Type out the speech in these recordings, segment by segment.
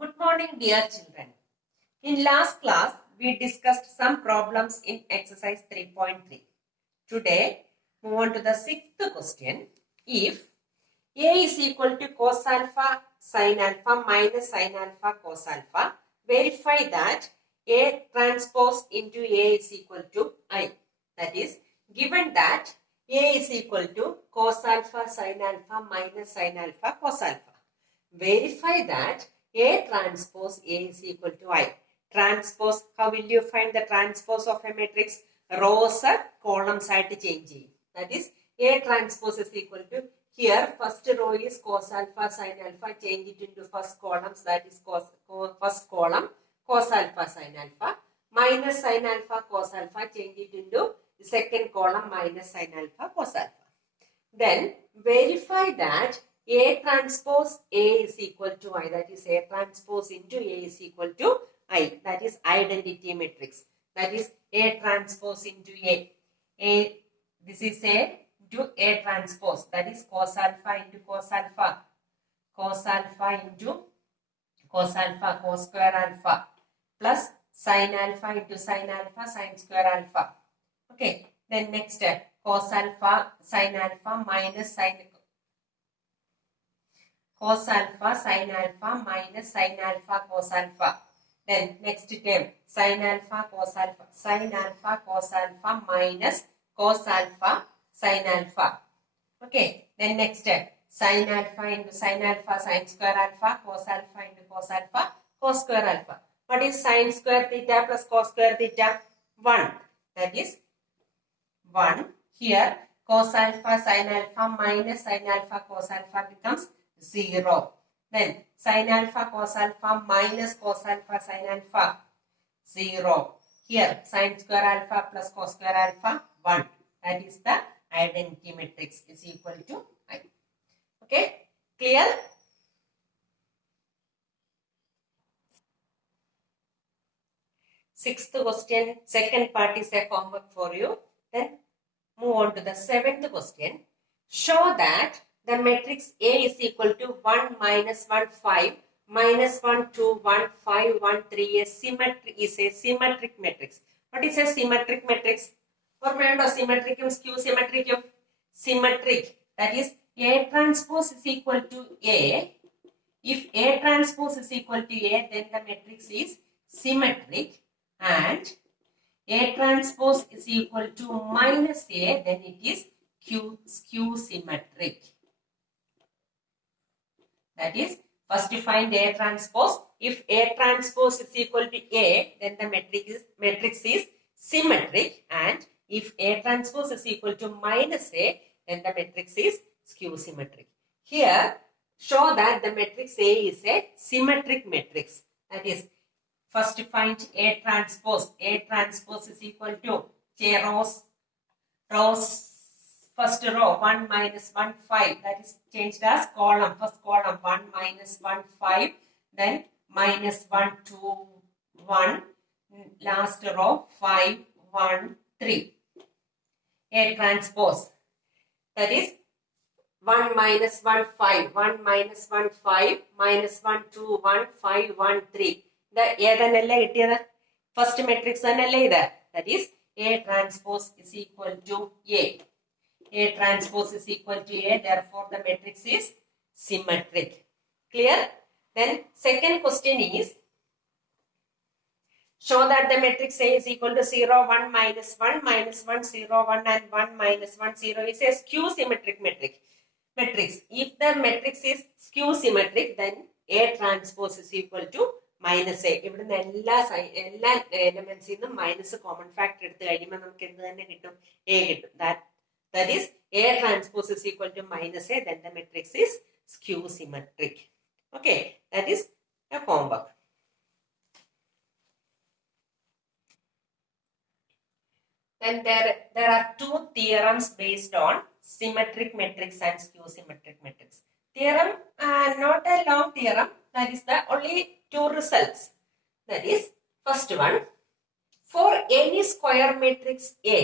Good morning, dear children. In last class, we discussed some problems in exercise 3.3. Today, move on to the sixth question. If A is equal to cos alpha sin alpha minus sin alpha cos alpha, verify that A transpose into A is equal to I. That is, given that A is equal to cos alpha sin alpha minus sin alpha cos alpha. Verify that A transpose A is equal to I. Transpose, how will you find the transpose of a matrix? Rows are columns ആയിട്ട് change ചെയ്യും. That is, A transpose is equal to, here first row is cos alpha sin alpha, change it into first columns, that is first column cos alpha sin alpha, minus sin alpha cos alpha, change it into the second column minus sin alpha cos alpha. Then verify that A transpose A is equal to I, that is A transpose into A is equal to I, that is identity matrix, that is A transpose into A. This is A into A transpose, that is cos alpha into cos alpha, cos alpha into cos alpha, cos square alpha, plus sin alpha into sin alpha, sin square alpha. Okay, then next cos alpha sin alpha minus sin cos alpha sin alpha minus sin alpha cos alpha. Then next term sin alpha cos alpha minus cos alpha sin alpha. Okay, then next sin alpha into sin alpha sin square alpha, cos alpha into cos alpha cos square alpha. What is sin square theta plus cos square theta? 1. That is 1. Here cos alpha sin alpha minus sin alpha cos alpha becomes 0. Then sin alpha cos alpha minus cos alpha sin alpha 0. Here sin square alpha plus cos square alpha 1. That is the identity matrix is equal to I. Okay, clear? Sixth question, second part is a homework for you. Then move on to the seventh question. Show that the matrix A is equal to 1 minus 1 5 minus 1 2 1 5 1 3 is a symmetric matrix. What is a symmetric matrix? Remember symmetric skew symmetric. Symmetric, that is A transpose is equal to A. If A transpose is equal to A, then the matrix is symmetric, and A transpose is equal to minus A, then it is skew symmetric. That is, first you find A transpose. If A transpose is equal to A, then the matrix is symmetric, and if A transpose is equal to minus A, then the matrix is skew symmetric. Here, show that the matrix A is a symmetric matrix. That is, first you find A transpose. A transpose is equal to rows. First row 1 minus 1 5, that is changed as column. First column 1 minus 1 5, then minus 1 2 1, last row 5 1 3. A transpose, that is 1 minus 1 5, 1 minus 1 5, minus 1 2 1 5 1 3. The first matrix that is A transpose is equal to A. A transpose is equal to A, therefore the matrix is symmetric. Clear? Then second question is, show that the matrix A is equal to 0 1 minus 1 minus 1 0 1 and 1 minus 1 0 is a skew symmetric matrix. If the matrix is skew symmetric, then A transpose is equal to minus A. ഇവിടുന്ന് എല്ലാ എലമെന്റ്സിനും minus common factor എടുത്ത് കഴിയുമ്പോൾ നമുക്ക് എന്ത് തന്നെ കിട്ടും? A കിട്ടും. That is, A transpose is equal to minus A, then the matrix is skew symmetric. Okay, that is a homework. Then there are two theorems based on symmetric matrix and skew symmetric matrix. Theorem, not a long theorem, that is the only two results. That is, first one, for any square matrix A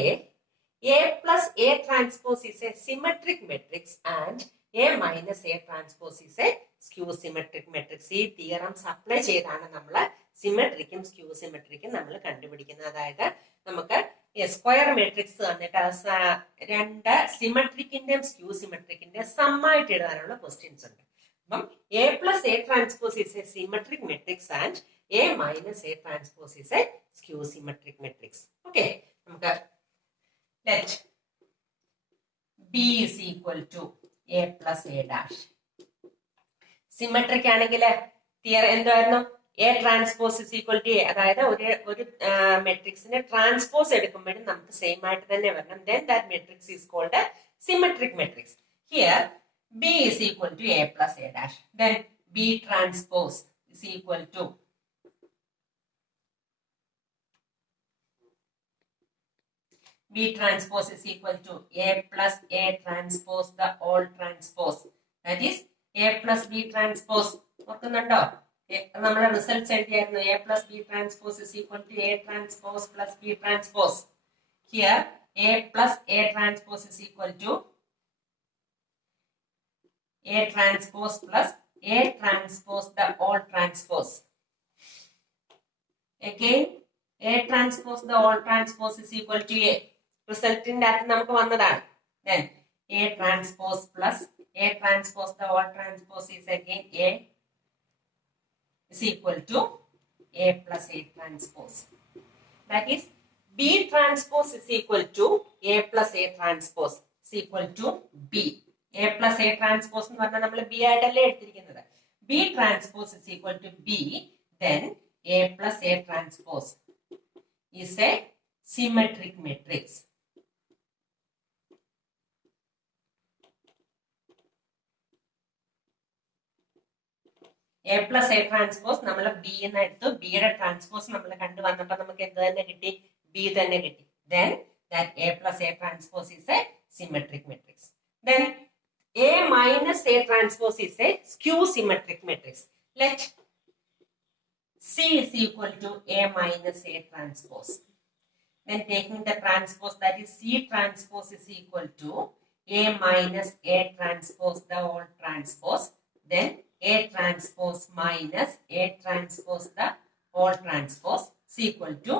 plus A transpose is a symmetric matrix, and A minus A transpose is a skew symmetric matrix. ഈ theorems apply ചെയ്താണ് നമ്മൾ സിമെട്രിക്കും skew സിമെട്രിക്കും നമ്മൾ കണ്ടുപിടിക്കുന്നത്. അതായത് നമുക്ക് square matrix തന്നിട്ട് രണ്ട് സിമെട്രിക്കിന്റെയും skew സിമെട്രിക്കിന്റെയും സമ്മായിട്ട് എഴുതാനുള്ള ക്വസ്റ്റ്യൻസ് ഉണ്ട്. അപ്പം A plus A transpose is a symmetric matrix and A minus A transpose is a skew symmetric matrix. Okay, നമുക്ക് let B is equal to A plus A dash. Symmetric ആണെങ്കിൽ theory എന്തായിരുന്നു? A transpose is equal to A. അതായത് ഒരു മെട്രിക്സിന്റെ transpose എടുക്കുമ്പോഴും നമുക്ക് same ആയിട്ട് തന്നെ വരണം. Then that matrix is called symmetric matrix. Here B is equal to A plus A dash. Then B transpose is equal to B transpose is equal to A plus A transpose the all transpose. That is A plus B transpose. ഓർക്കുന്നുണ്ടോ? നമ്മളെ results എഴുതിയായിരുന്നു. A plus B transpose is equal to A transpose plus B transpose. Here A plus A transpose is equal to A transpose plus A transpose the all transpose. Again A transpose the all transpose is equal to A. റിസൾട്ടിന്റെ അകത്ത് നമുക്ക് വന്നതാണ്. Then A transpose plus A transpose the all transpose is again A is equal to A plus A transpose. That is B transpose is equal to A plus A transpose is equal to B. A plus A transpose എന്ന് പറഞ്ഞാൽ നമ്മൾ B ആയിട്ടല്ലേ എടുത്തിരിക്കുന്നത്. B transpose is equal to B. Then A plus A transpose is a symmetric matrix. A plus A transpose നമ്മൾ B എന്ന് എടുത്തു. ബിയുടെ transpose നമ്മൾ കണ്ടു വന്നപ്പോൾ നമുക്ക് എന്ത് തന്നെ കിട്ടി? B തന്നെ കിട്ടി. Then that A plus A transpose is a symmetric matrix. Then A minus A transpose is a skew symmetric matrix. Let C is equal to A minus A transpose. Then taking the transpose, that is C transpose is equal to A minus A transpose the whole transpose. Then A transpose minus A transpose the whole transpose is equal to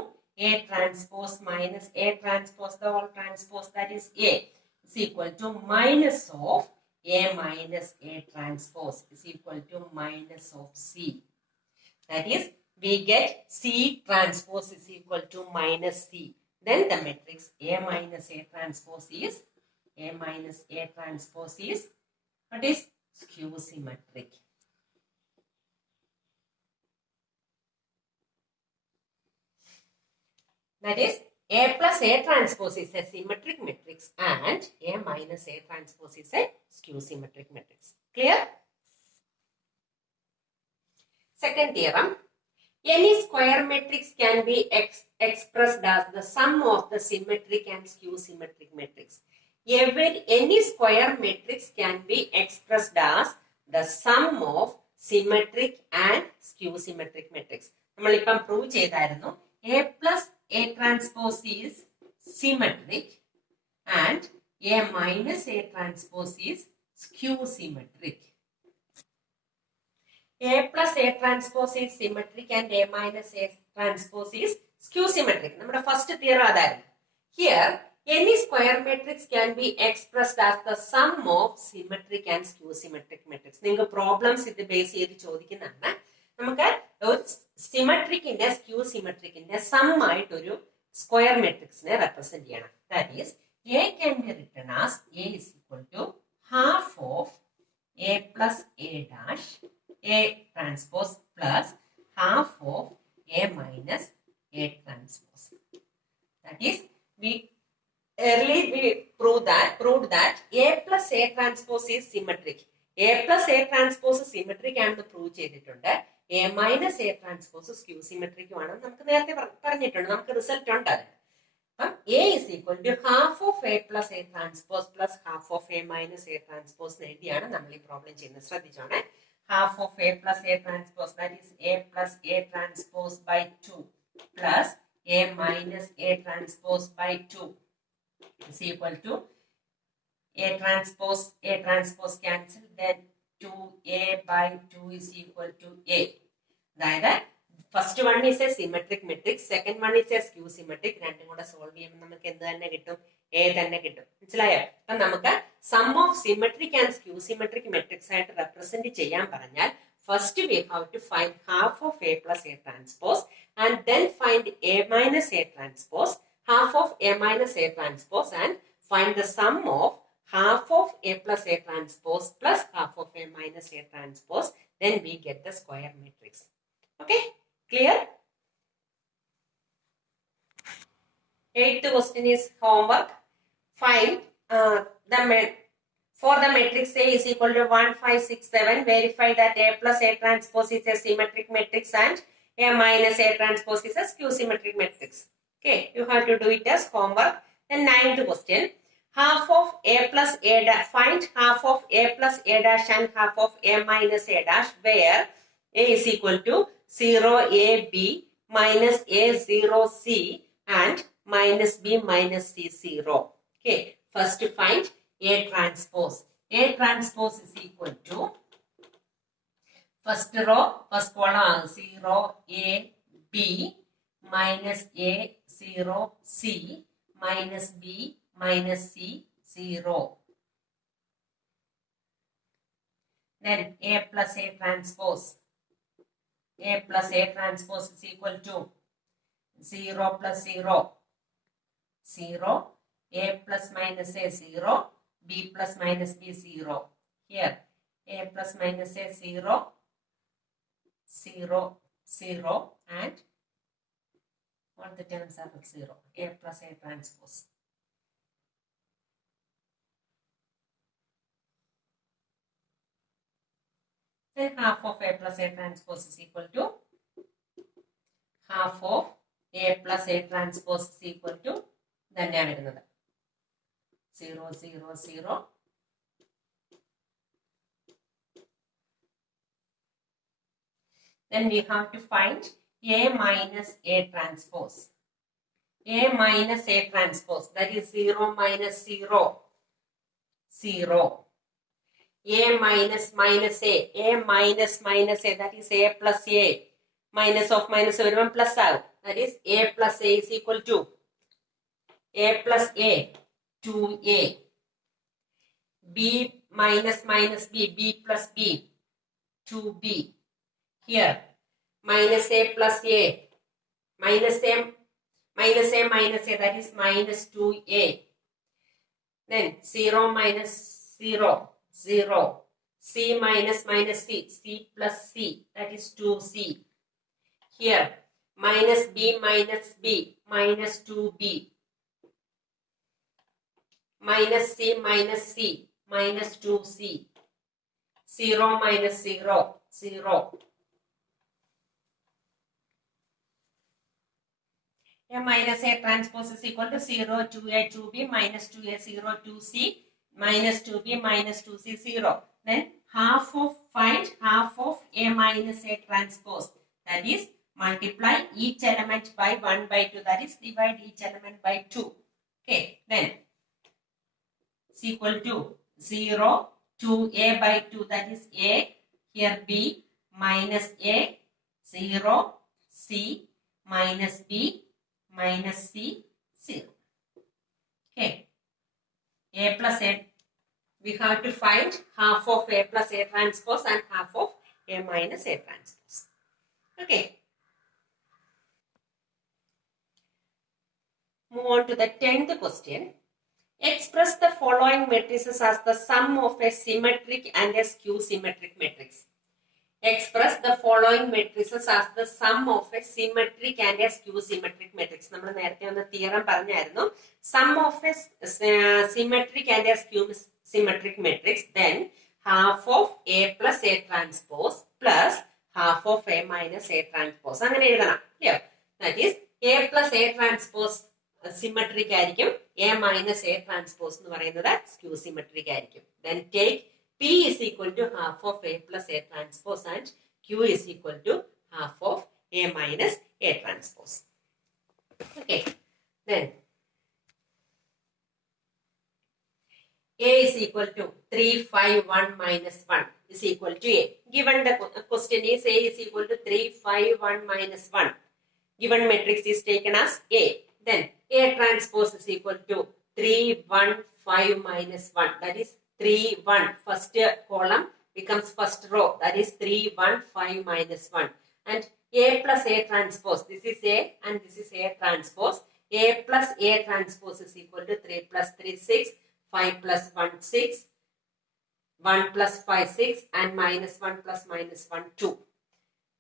A transpose minus A transpose the whole transpose, that is A, is equal to minus of A minus A transpose is equal to minus of C. That is, we get C transpose is equal to minus C. Then the matrix A minus A transpose is what is? Skew symmetric. That is A plus A transpose is a symmetric matrix and A minus A transpose is a skew symmetric matrix. Clear? Second theorem. Any square matrix can be expressed as the sum of the symmetric and skew symmetric matrix. Any square matrix can be expressed as the sum of symmetric and skew symmetric matrix. നമ്മളിപ്പം prove ചെയ്തായിരുന്നു A plus A transpose is symmetric and A minus A transpose is skew symmetric. A plus A transpose is symmetric and A minus A transpose is skew symmetric. നമ്മുടെ first theorem അതായിരുന്നു. Here any square matrix can be expressed as the sum of symmetric and skew symmetric matrix. നിങ്ങൾക്ക് problems ഇത് base ചെയ്ത് ചോദിക്കുന്നതാണ്. നമുക്ക് സിമെട്രിക്കിന്റെ skew സിമെട്രിക്കിന്റെ some ആയിട്ട് ഒരു square മെട്രിക്സിനെ represent ചെയ്യണം. That is A can be written as A is equal to half of A plus A dash A transpose plus half of A minus A transpose. That is, we proved that A plus A transpose is symmetric. A plus A transpose symmetric ആണെന്ന് prove ചെയ്തിട്ടുണ്ട്. A minus A transpose skew symmetric ആണെന്ന് നമുക്ക് നേരത്തെ പറഞ്ഞിട്ടുണ്ട്. നമുക്ക് result ഉണ്ട് അതിന്. അപ്പം A is equal to half of A plus A transpose plus half of A minus A transpose എഴുതിയാണ് നമ്മൾ ഈ പ്രോബ്ലം ചെയ്യുന്നത്. ശ്രദ്ധിച്ചോണേ. Half of A plus A transpose, that is A plus A transpose by 2 plus A minus A transpose by 2 is equal to A transpose cancel, then 2A by 2 is equal to A. അതായത് first one is a symmetric matrix, second one is a skew symmetric. രണ്ടും കൂടെ solve ചെയ്യുമ്പോൾ നമുക്ക് എന്ത് തന്നെ കിട്ടും? A തന്നെ കിട്ടും. മനസ്സിലായോ? അപ്പൊ നമുക്ക് sum of symmetric and skew symmetric matrix ആയിട്ട് റെപ്രസെന്റ് ചെയ്യാൻ പറഞ്ഞാൽ first we have to find half of A plus A transpose and then find A minus A transpose, half of A minus A transpose and find the sum of half of A plus A transpose plus half of A minus A transpose. Then we get the square matrix. Okay, clear? Eighth question is homework. Find for the matrix A is equal to 1, 5, 6, 7. Verify that A plus A transpose is a symmetric matrix and A minus A transpose is a skew symmetric matrix. Okay, you have to do it as homework. Then ninth question, half of A plus A dash, find half of A plus A dash and half of A minus A dash where A is equal to 0AB minus A0C and minus B minus C0. Okay, first find A transpose. A transpose is equal to, first row, first column 0AB minus A0C minus B minus C 0. Then A plus A transpose. A plus A transpose is equal to 0 plus 0. 0. A plus minus A 0. B plus minus B 0. Here A plus minus A 0. 0. 0 and all the terms are 0. A plus A transpose. Then half of A plus A transpose is equal to, half of A plus A transpose is equal to, തന്നെയാണ് വരുന്നത് 0, 0, 0. Then we have to find A minus A transpose. A minus A transpose, that is 0 minus 0. 0. A minus minus A. A minus minus A, that is A plus A. Minus of minus everyone plus out. That is A plus A is equal to A plus A, 2A. B minus minus B, B plus B, 2B. Here, minus A plus A, minus A, minus A minus A, that is minus 2A. Then 0 minus 0, 0. C minus minus C, C plus C, that is 2C. Here, minus B minus B, minus 2B. Minus C minus C, minus 2C. 0 minus 0, 0. A minus A transpose is equal to 0, 2A, 2B, minus 2A, 0, 2C, minus 2B, minus 2C, 0. Then half of, find half of A minus A transpose. That is, multiply each element by 1 by 2. That is, divide each element by 2. Okay, then is equal to 0, 2A by 2. That is A. Here B, minus A, 0, C, minus B, minus C, 0. Okay. A plus A, we have to find half of A plus A transpose and half of A minus A transpose. Okay. Move on to the 10th question. Express the following matrices as the sum of a symmetric and a skew symmetric matrix. Express the following matrices as the sum of a symmetric and a skew symmetric matrix. നമ്മൾ നേരത്തെ ഒന്ന് theorem പറഞ്ഞായിരുന്നു. Sum of a symmetric and a skew symmetric matrix, then half of A plus A transpose plus half of A minus A transpose. അങ്ങനെ എഴുതണം. Clear? That is A plus A transpose symmetric ആയിരിക്കും. A minus A transpose എന്ന് പറയുന്നത് skew symmetric ആയിരിക്കും. Then take P is equal to half of A plus A transpose and Q is equal to half of A minus A transpose. Okay. Then A is equal to 3, 5, 1 minus 1 is equal to A. Given the question is A is equal to 3, 5, 1 minus 1. Given matrix is taken as A. Then A transpose is equal to 3, 1, 5 minus 1. That is 3, 1. First column becomes first row. That is 3, 1, 5 minus 1. And A plus A transpose. This is A and this is A transpose. A plus A transpose is equal to 3 plus 3, 6. 5 plus 1, 6. 1 plus 5, 6. And minus 1 plus minus 1, 2.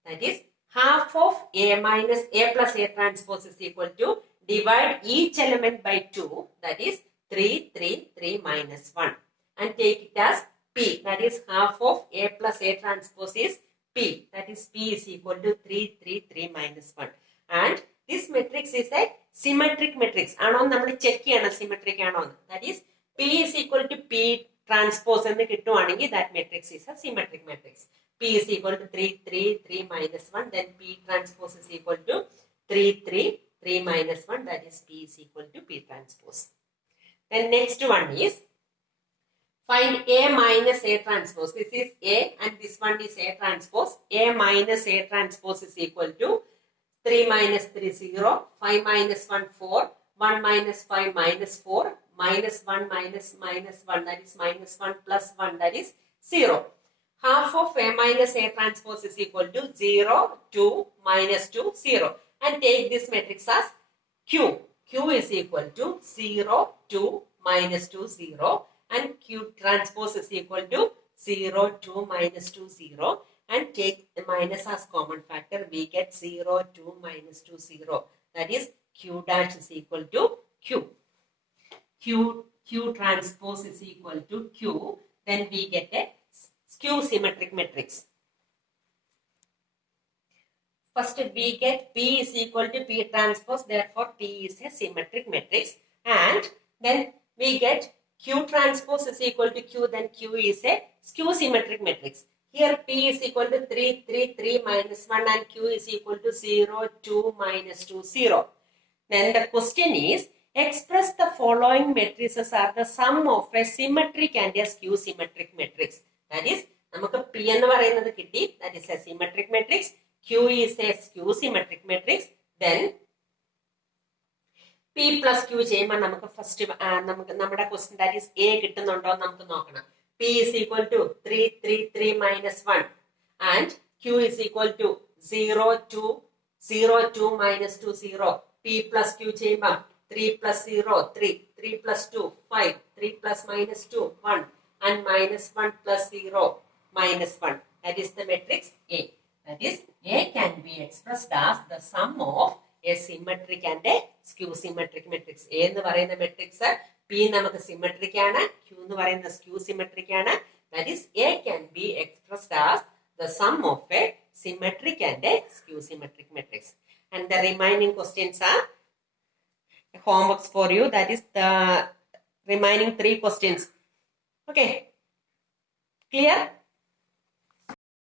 That is half of A minus A plus A transpose is equal to divide each element by 2. That is 3, 3, 3 minus 1. And take it as P. That is half of A plus A transpose is P. That is P is equal to 3, 3, 3 minus 1. And this matrix is a symmetric matrix. Check symmetric. That is P is equal to P transpose and that matrix is a symmetric matrix. P is equal to 3, 3, 3 minus 1. Then P transpose is equal to 3, 3, 3 minus 1. That is P is equal to P transpose. Then next one is find A minus A transpose. This is A and this one is A transpose. A minus A transpose is equal to 3 minus 3, 0. 5 minus 1, 4. 1 minus 5 minus 4. Minus 1 minus minus 1. That is minus 1 plus 1. That is 0. Half of A minus A transpose is equal to 0, 2, minus 2, 0. And take this matrix as Q. Q is equal to 0, 2, minus 2, 0. And Q transpose is equal to 0, 2, minus 2, 0. And take the minus as common factor. We get 0, 2, minus 2, 0. That is Q dash is equal to Q. Q transpose is equal to Q. Then we get a skew symmetric matrix. First we get P is equal to P transpose, therefore P is a symmetric matrix. And then we get Q transpose is equal to Q, then Q is a skew symmetric matrix. Here P is equal to 3, 3, 3 minus 1 and Q is equal to 0, 2, minus 2, 0. Then the question is, express the following matrices are the sum of a symmetric and a skew symmetric matrix. That is, P that is a symmetric matrix. Q is a skew symmetric matrix. Then P plus Q first question, that is A P is equal to 3, 3, 3 minus 1 and Q is equal to 0, 2, 0, 2 minus 2, 0. P plus Q 3 plus 0, 3, 3 plus 2, 5, 3 plus minus 2, 1 and minus 1 plus 0, minus 1. That is the matrix A. That is, A can be expressed as the sum of a symmetric and a skew symmetric matrix. A എന്ന് പറയുന്ന matrix, P നമുക്ക് symmetric ആണ്, Q എന്ന് പറയുന്ന skew symmetric ആണ്. That is, A can be expressed as the sum of a symmetric and a skew symmetric matrix. And the remaining questions are homeworks for you. That is the remaining 3 questions. Okay. Clear?